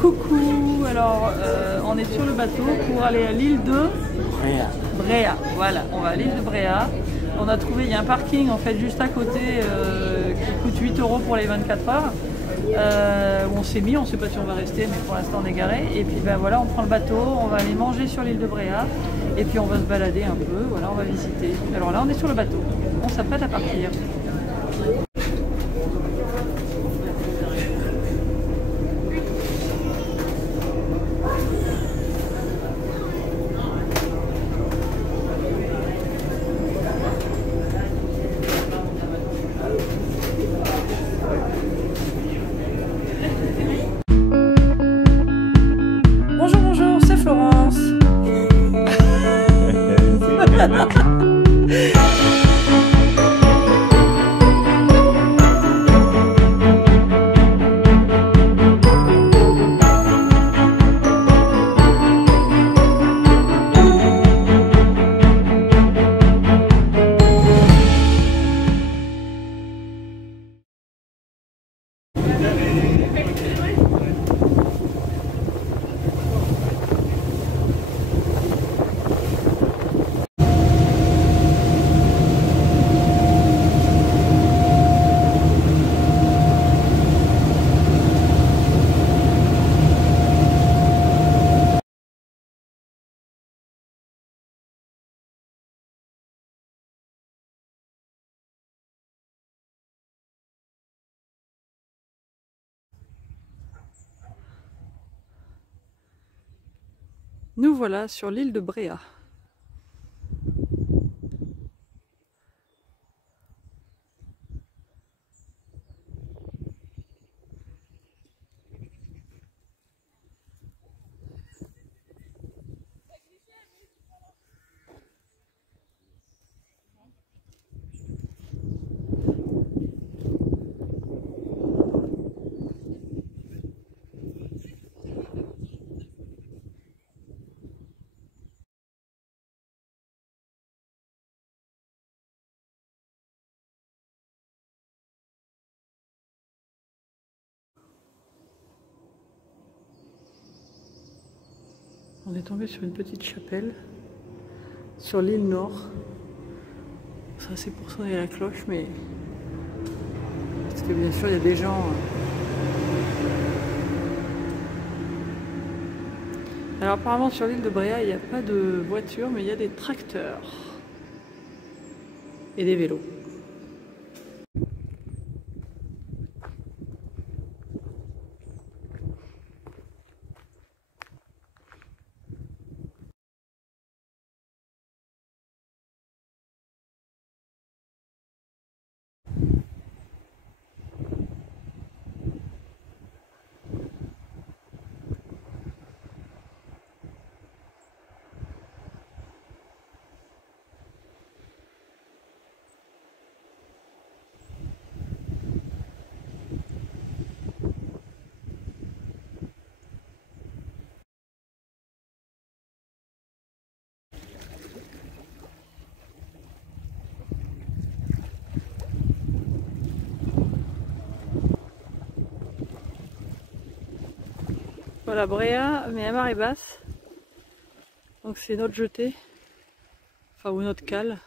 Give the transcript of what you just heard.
Coucou, alors on est sur le bateau pour aller à l'île de Bréa. Voilà, on va à l'île de Bréa. On a trouvé, il y a un parking en fait juste à côté qui coûte 8 € pour les 24 heures. Où on s'est mis, on ne sait pas si on va rester, mais pour l'instant on est garé. Et puis ben voilà, on prend le bateau, on va aller manger sur l'île de Bréa. Et puis on va se balader un peu, voilà, on va visiter. Alors là on est sur le bateau, on s'apprête à partir. Bonjour, c'est Florence. Nous voilà sur l'île de Bréa. On est tombé sur une petite chapelle sur l'île Nord. Ça c'est pour sonner la cloche, mais parce que bien sûr il y a des gens. Alors apparemment sur l'île de Bréa il n'y a pas de voitures, mais il y a des tracteurs et des vélos. Voilà Bréa, mais à marée basse. Donc c'est notre jetée, enfin ou notre cale.